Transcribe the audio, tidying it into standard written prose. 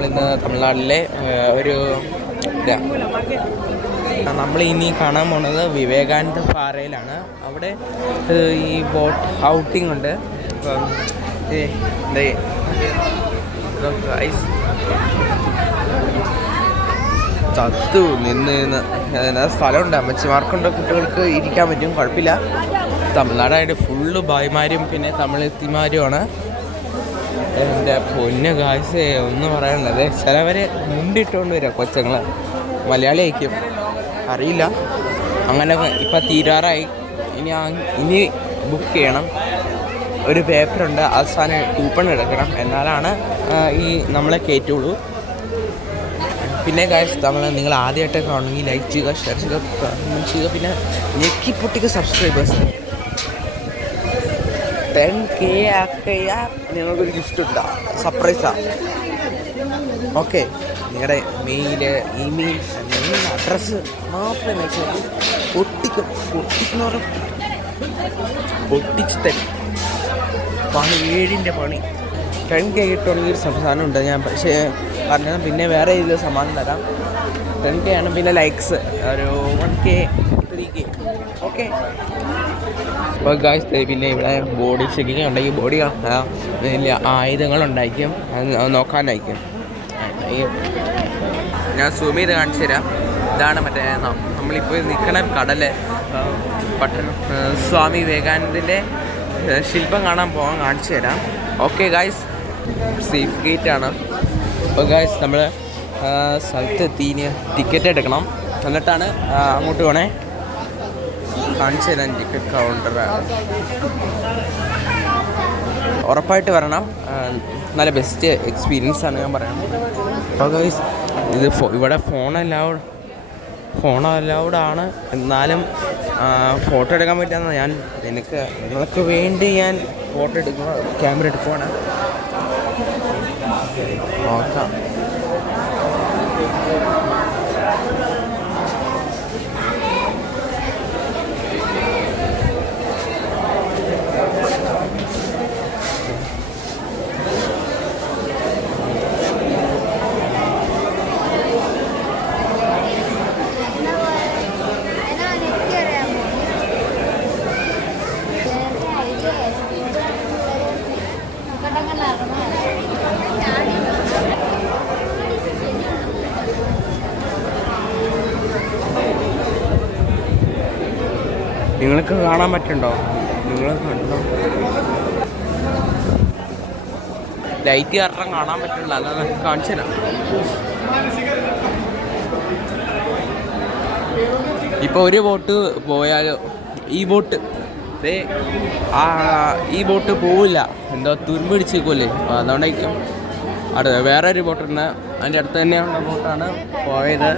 നമ്മളിന്ന് തമിഴ്നാട്ടിലെ ഒരു നമ്മൾ ഇനി കാണാൻ പോണത് വിവേകാനന്ദ പാറയിലാണ്. അവിടെ ഈ ബോട്ട് ഔട്ടിംഗ് ഉണ്ട്. അപ്പം ചത്തു നിന്ന് സ്ഥലമുണ്ട്, അമ്മച്ചിമാർക്കുണ്ട്, കുട്ടികൾക്ക് ഇരിക്കാൻ പറ്റും, കുഴപ്പമില്ല. തമിഴ്നാടായിട്ട് ഫുള്ള് ഭായിമാരും പിന്നെ തമിഴത്തിമാരുമാണ്. എൻ്റെ പൊന്ന് കാഴ്ച ഒന്നും പറയാനുള്ളത്. ചിലവർ മുണ്ടിട്ടുകൊണ്ട് വരിക കൊച്ചങ്ങൾ, മലയാളി ആയിരിക്കും, അറിയില്ല. അങ്ങനെ ഇപ്പം തീരാറായി. ഇനി ബുക്ക് ചെയ്യണം. ഒരു പേപ്പറുണ്ട്, അവസാനം കൂപ്പൺ എടുക്കണം, എന്നാലാണ് ഈ നമ്മളെ കയറ്റുള്ളൂ. പിന്നെ ഗൈസ് നിങ്ങൾ ആദ്യമായിട്ട് കാണുമെങ്കിൽ ലൈക്ക് ചെയ്യുക, ഷെയർ ചെയ്യുക, കമൻറ്റ് ചെയ്യുക, പിന്നെ ഞെക്കി പൊട്ടിക്ക് സബ്സ്ക്രൈബേഴ്സ് 10K ആക്കിയാൽ നിങ്ങൾക്കൊരു ഗിഫ്റ്റ് ഉണ്ടാവും, സർപ്രൈസാണ്. ഓക്കെ, നിങ്ങളുടെ ഇമെയിൽ അഡ്രസ്സ് മാത്രമേ മേടിച്ചു പൊട്ടിക്കുന്ന പറഞ്ഞാൽ പൊട്ടിച്ച് തരും. പണി 7ൻ്റെ പണി 10K കിട്ടുകയാണെങ്കിൽ ഒരു സംവിധാനം ഉണ്ട്. ഞാൻ പക്ഷേ പറഞ്ഞാൽ പിന്നെ വേറെ രീതിയിൽ സമ്മാനം തരാം. 10K ആണ്. പിന്നെ ലൈക്സ് ഒരു 1K 3K. ഓക്കെ, അപ്പോൾ ഗായ്സ് പിന്നെ ഇവിടെ ബോഡി ചെക്കിങ് ഉണ്ടെങ്കിൽ ബോഡി വലിയ ആയുധങ്ങളുണ്ടായിരിക്കും, അത് നോക്കാനായിരിക്കും. ഞാൻ സൂം ചെയ്ത് കാണിച്ചു തരാം. ഇതാണ് മറ്റേ നമ്മളിപ്പോൾ നിൽക്കണ കടൽ. സ്വാമി വിവേകാനന്ദൻ്റെ ശില്പം കാണാൻ പോകാൻ കാണിച്ചു തരാം. ഓക്കെ ഗായ്സ്, സേഫ് ഗേറ്റാണ്. അപ്പോൾ ഗായ്സ് നമ്മൾ സ്ഥലത്തെത്തി. ടിക്കറ്റ് എടുക്കണം, എന്നിട്ടാണ് അങ്ങോട്ട് പോകണേ. കാണിച്ചു തരാൻ ടിക്കറ്റ് കൗണ്ടർ. ഉറപ്പായിട്ട് വരണം, നല്ല ബെസ്റ്റ് എക്സ്പീരിയൻസ് ആണ് ഞാൻ പറയുന്നത്. അപ്പോൾ ഗൈസ് ഇത് ഇവിടെ ഫോൺ അലൗഡാണ്, എന്നാലും ഫോട്ടോ എടുക്കാൻ പറ്റാമെന്ന് നിങ്ങൾക്ക് വേണ്ടി ഞാൻ ഫോട്ടോ ക്യാമറ എടുക്കുവാണ്. നോക്കാം. നിങ്ങൾക്ക് കാണാൻ പറ്റുന്നുണ്ടോ? നിങ്ങൾ കണ്ടോ? ലൈറ്റ് കാരണം കാണാൻ പറ്റില്ല, അല്ലാതെ കാണിച്ചു തരാം. ഇപ്പോൾ ഒരു ബോട്ട് പോയാലോ, ഈ ബോട്ട് പോവില്ല, എന്തോ തുരുമ്പ് പിടിച്ചേക്കുമല്ലേ, അതുകൊണ്ടായിരിക്കും. വേറെ ഒരു ബോട്ടുണ്ട്, അതിൻ്റെ അടുത്ത് തന്നെയുള്ള ബോട്ടാണ് പോയത്.